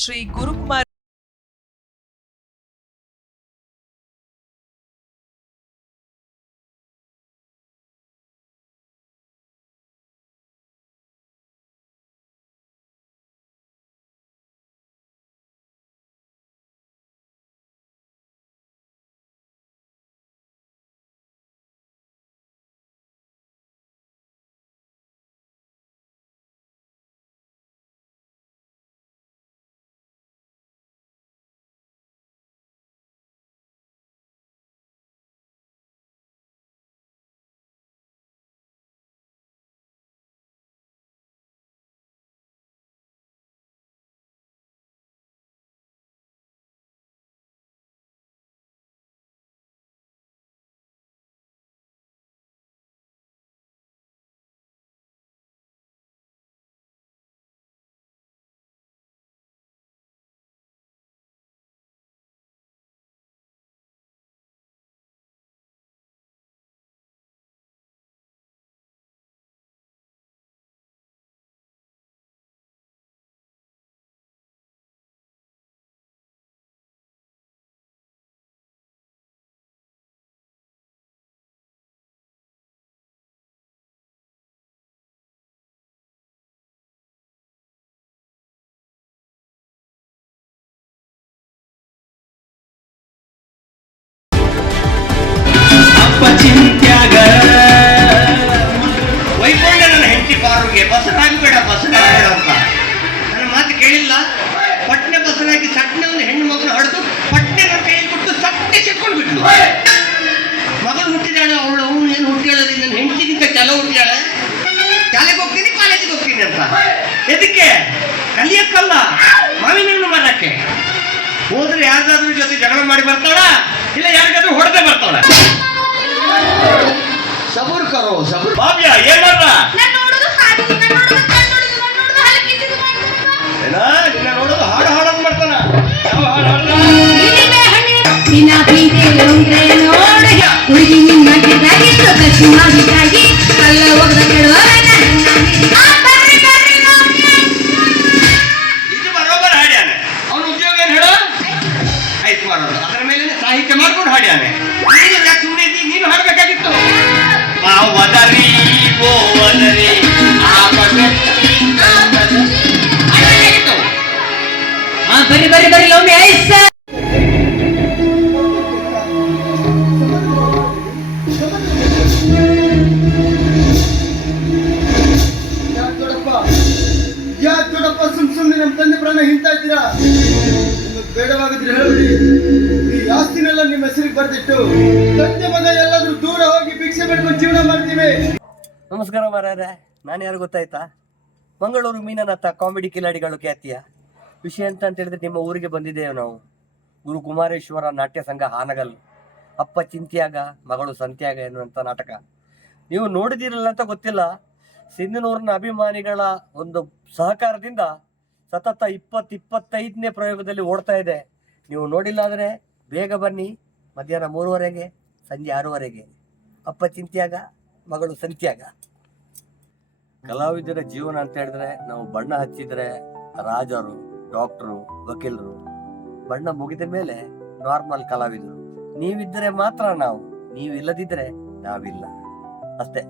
ಶ್ರೀ ಗುರುಕುಮಾರ್ ವೈಕೊಂಡನ ಹೆಂಡತಿ ಪಾರುಗೆ ಬಸರಾಗಬೇಡ ಬಸರಾಗಬೇಡ ಅಂತ ನನ್ನ ಮಾತು ಕೇಳಿಲ್ಲ. ಪಟ್ನೆ ಬಸರಾಗಿ ಸಟ್ನೆ ಒಂದು ಹೆಣ್ಣು ಮಗನ ಹೊಡೆದು ಪಟ್ನೆ ನನ್ನ ಕೈಯಲ್ಲಿ ಕೊಟ್ಟು ಸಟ್ನೆ ಸಿಕ್ಕೊಂಡು ಬಿಟ್ಲು. ಮಗಳು ಹುಟ್ಟಿದಾಳೆ, ಅವಳು ಏನು ಹುಟ್ಟಿಯಾಳೆ, ನನ್ನ ಹೆಂಡತಿಗಿಂತ ಕೆಲ ಹುಟ್ಟಿಯಾಳೆ. ಶಾಲೆಗೆ ಹೋಗ್ತೀನಿ, ಕಾಲೇಜಿಗೆ ಹೋಗ್ತೀನಿ ಅಂತ. ಎದಕ್ಕೆ? ಕಲಿಯಕ್ಕಲ್ಲ, ಮಾವಿನ ಹಣ್ಣು ಮಾರಕ್ಕೆ. ಹೋದ್ರೆ ಯಾರಿಗಾದ್ರೂ ಜೊತೆ ಜಗಳ ಮಾಡಿ ಬರ್ತಾಳ, ಇಲ್ಲ ಯಾರಿಗಾದ್ರೂ ಹೊಡೆದೇ ಬರ್ತಾಳ. ಸಬೂರ್ ಕರೋ ಸಬೂರ್. ಬಾಬ್ಯಾ ಏನ್ ಮಾಡ್ದ? ನಿನ್ನ ನೋಡೋದು ಹಾಡು ಹಾಡೋದು ಮಾಡ್ತಾನ. ಯಾವ ಹಾಡು ಹಾಡ್ದ? ಇದು ಬರೋಬರ್ ಹಾಡ್ಯಾನೆ. ಅವನ ಉದ್ಯೋಗ ಏನ್ ಹೇಳು? ಆಯ್ತು ಮಾಡೋದು. ಅದರ ಮೇಲೆ ಸಾಹಿತ್ಯ ಮಾಡ್ಕೊಂಡು ಹಾಡ್ಯಾನೆ. ಯಾಕೆ ಸುಮ್ಮನೆ ಇದ್ದೀವಿ? ನೀನು ಹಾಡ್ಬೇಕಾಗಿತ್ತು. ವದರಿ ಓ ವದರಿ ಬರಿ ಬರಿ ಬರಿ ಲೋಮಿ ಐಸ ಯಾಕೆ ದೊಡ್ಡಪ್ಪ ಸುಮ್ಮನೆ ನಮ್ಮ ತಂದೆ ಪ್ರಾಣ ಹಿಂತಾ ಇದ್ದೀರಾ? ಬೇಡವಾಗಿದ್ರೆ ಹೇಳಿ, ಈ ಆಸ್ತಿನೆಲ್ಲ ನಿಮ್ಮ ಹೆಸರಿಗೆ ಬರ್ದಿಟ್ಟು ತಂದೆ ಮಗ ಎಲ್ಲಾದ್ರೂ ದೂರ ಹೋಗಿ ಭಿಕ್ಷೆ ಬೇಡ್ಕೊಂಡು ಜೀವನ ಮಾಡ್ತೀವಿ. ನಮಸ್ಕಾರ ಮಾರಾಯರೆ, ನಾನು ಯಾರು ಗೊತ್ತಾಯ್ತಾ? ಮಂಗಳೂರು ಮೀನನತ್ತ ಕಾಮಿಡಿ ಕಿಲಾಡಿಗಳು ಖ್ಯಾತಿಯ ವಿಷಯ ಅಂತ ಹೇಳಿದ್ರೆ ನಿಮ್ಮ ಊರಿಗೆ ಬಂದಿದ್ದೇವೆ ನಾವು. ಗುರು ಕುಮಾರೇಶ್ವರ ನಾಟ್ಯ ಸಂಘ ಹಾನಗಲ್. ಅಪ್ಪ ಚಿಂತ್ಯಾಗ ಮಗಳು ಸಂತ್ಯಾಗ ಎನ್ನುವಂಥ ನಾಟಕ ನೀವು ನೋಡಿದಿರಲ್ಲ ಅಂತ ಗೊತ್ತಿಲ್ಲ. ಸಿಂಧನೂರಿನ ಅಭಿಮಾನಿಗಳ ಒಂದು ಸಹಕಾರದಿಂದ ಸತತ 25ನೇ ಪ್ರಯೋಗದಲ್ಲಿ ಓಡ್ತಾ ಇದೆ. ನೀವು ನೋಡಿಲ್ಲ ಆದರೆ ಬೇಗ ಬನ್ನಿ, ಮಧ್ಯಾಹ್ನ 3:30ಗೆ, ಸಂಜೆ 6:30ಗೆ. ಅಪ್ಪ ಚಿಂತ್ಯಾಗ ಮಗಳು ಸಂತ್ಯಾಗ. ಕಲಾವಿದರ ಜೀವನ ಅಂತ ಹೇಳಿದ್ರೆ ನಾವು ಬಣ್ಣ ಹಚ್ಚಿದ್ರೆ ರಾಜರು, ಡಾಕ್ಟರು, ವಕೀಲರು. ಬಣ್ಣ ಮುಗಿದ ಮೇಲೆ ನಾರ್ಮಲ್ ಕಲಾವಿದರು. ನೀವಿದ್ದರೆ ಮಾತ್ರ ನಾವು, ನೀವಿಲ್ಲದಿದ್ರೆ ನಾವಿಲ್ಲ, ಅಷ್ಟೇ.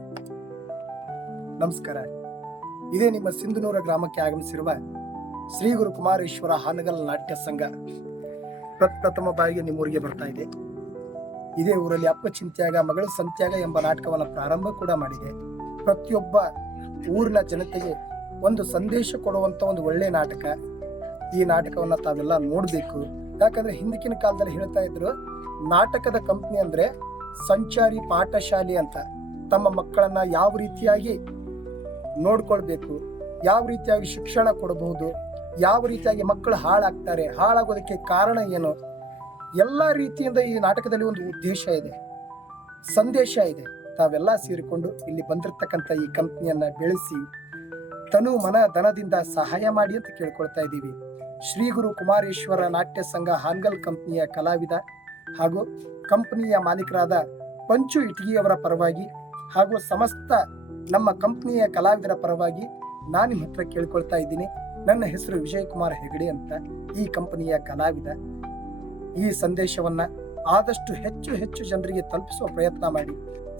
ನಮಸ್ಕಾರ. ಇದೇ ನಿಮ್ಮ ಸಿಂಧನೂರ ಗ್ರಾಮಕ್ಕೆ ಆಗಮಿಸಿರುವ ಶ್ರೀ ಗುರು ಕುಮಾರೇಶ್ವರ ಹಾನಗಲ್ ನಾಟ್ಯ ಸಂಘ ಪ್ರಥಮ ಬಾರಿಗೆ ನಿಮ್ಮೂರಿಗೆ ಬರ್ತಾ ಇದೆ. ಇದೇ ಊರಲ್ಲಿ ಅಪ್ಪ ಚಿಂತ್ಯಾಗ ಮಗಳು ಸಂತ್ಯಾಗ ಎಂಬ ನಾಟಕವನ್ನು ಪ್ರಾರಂಭ ಕೂಡ ಮಾಡಿದೆ. ಪ್ರತಿಯೊಬ್ಬ ಊರಿನ ಜನತೆಗೆ ಒಂದು ಸಂದೇಶ ಕೊಡುವಂತ ಒಂದು ಒಳ್ಳೆ ನಾಟಕ. ಈ ನಾಟಕವನ್ನ ತಾವೆಲ್ಲ ನೋಡ್ಬೇಕು. ಯಾಕಂದ್ರೆ ಹಿಂದಿನ ಕಾಲದಲ್ಲಿ ಹೇಳ್ತಾ ಇದ್ರು, ನಾಟಕದ ಕಂಪ್ನಿ ಅಂದ್ರೆ ಸಂಚಾರಿ ಪಾಠಶಾಲೆ ಅಂತ. ತಮ್ಮ ಮಕ್ಕಳನ್ನ ಯಾವ ರೀತಿಯಾಗಿ ನೋಡ್ಕೊಳ್ಬೇಕು, ಯಾವ ರೀತಿಯಾಗಿ ಶಿಕ್ಷಣ ಕೊಡಬಹುದು, ಯಾವ ರೀತಿಯಾಗಿ ಮಕ್ಕಳು ಹಾಳಾಗ್ತಾರೆ, ಹಾಳಾಗೋದಕ್ಕೆ ಕಾರಣ ಏನು, ಎಲ್ಲ ರೀತಿಯಿಂದ ಈ ನಾಟಕದಲ್ಲಿ ಒಂದು ಉದ್ದೇಶ ಇದೆ, ಸಂದೇಶ ಇದೆ. ತಾವೆಲ್ಲ ಸೇರಿಕೊಂಡು ಇಲ್ಲಿ ಬಂದಿರತಕ್ಕಂಥ ಈ ಕಂಪ್ನಿಯನ್ನ ಬೆಳೆಸಿ ತನು ಮನ ಧನದಿಂದ ಸಹಾಯ ಮಾಡಿ ಅಂತ ಕೇಳ್ಕೊಳ್ತಾ ಇದ್ದೀವಿ. ಶ್ರೀ ಗುರು ಕುಮಾರೇಶ್ವರ ನಾಟ್ಯ ಸಂಘ ಹಾನಗಲ್ ಕಂಪ್ನಿಯ ಕಲಾವಿದ ಹಾಗೂ ಕಂಪನಿಯ ಮಾಲೀಕರಾದ ಪಂಚು ಇಟಗಿಯವರ ಪರವಾಗಿ ಹಾಗೂ ಸಮಸ್ತ ನಮ್ಮ ಕಂಪ್ನಿಯ ಕಲಾವಿದರ ಪರವಾಗಿ ನಾನು ನಿಮ್ಮ ಹತ್ರ ಕೇಳ್ಕೊಳ್ತಾ ಇದ್ದೀನಿ. ನನ್ನ ಹೆಸರು ವಿಜಯಕುಮಾರ್ ಹೆಗಡೆ ಅಂತ, ಈ ಕಂಪನಿಯ ಕಲಾವಿದ. ಈ ಸಂದೇಶವನ್ನ ಆದಷ್ಟು ಹೆಚ್ಚು ಹೆಚ್ಚು ಜನರಿಗೆ ತಲುಪಿಸುವ ಪ್ರಯತ್ನ ಮಾಡಿ.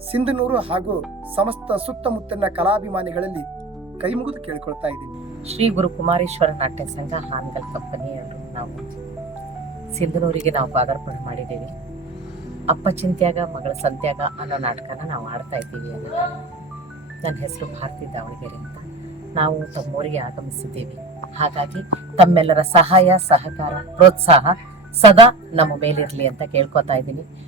ಸಿಂಧನೂರು ಹಾಗೂ ಸಮಸ್ತ ಸುತ್ತಮುತ್ತಲಿನ ಕಲಾಭಿಮಾನಿಗಳಲ್ಲಿ ಕೈ ಮುಗಿದು ಕೇಳ್ಕೊಳ್ತಾ ಇದ್ದೀನಿ. ಶ್ರೀ ಗುರು ಕುಮಾರೇಶ್ವರ ನಾಟ್ಯ ಸಂಘ ಹಾನಗಲ್ ಕಂಪನಿಯವರು ನಾವು ಸಿಂಧನೂರಿಗೆ ನಾವು ಪಾದಾರ್ಪಣೆ ಮಾಡಿದ್ದೀವಿ. ಅಪ್ಪ ಚಿಂತ್ಯಾಗ ಮಗಳ ಸಂತ್ಯಾಗ ಅನ್ನೋ ನಾಟಕನ ನಾವು ಆಡ್ತಾ ಇದ್ದೀವಿ. ನನ್ನ ಹೆಸರು ಭಾರತಿ ದಾವಣಗೆರೆ ಅಂತ. ನಾವು ತಮ್ಮೂರಿಗೆ ಆಗಮಿಸಿದ್ದೀವಿ. ಹಾಗಾಗಿ ತಮ್ಮೆಲ್ಲರ ಸಹಾಯ ಸಹಕಾರ ಪ್ರೋತ್ಸಾಹ ಸದಾ ನಮ್ಮ ಮೇಲಿರಲಿ ಅಂತ ಕೇಳ್ಕೊತಾ ಇದ್ದೀನಿ.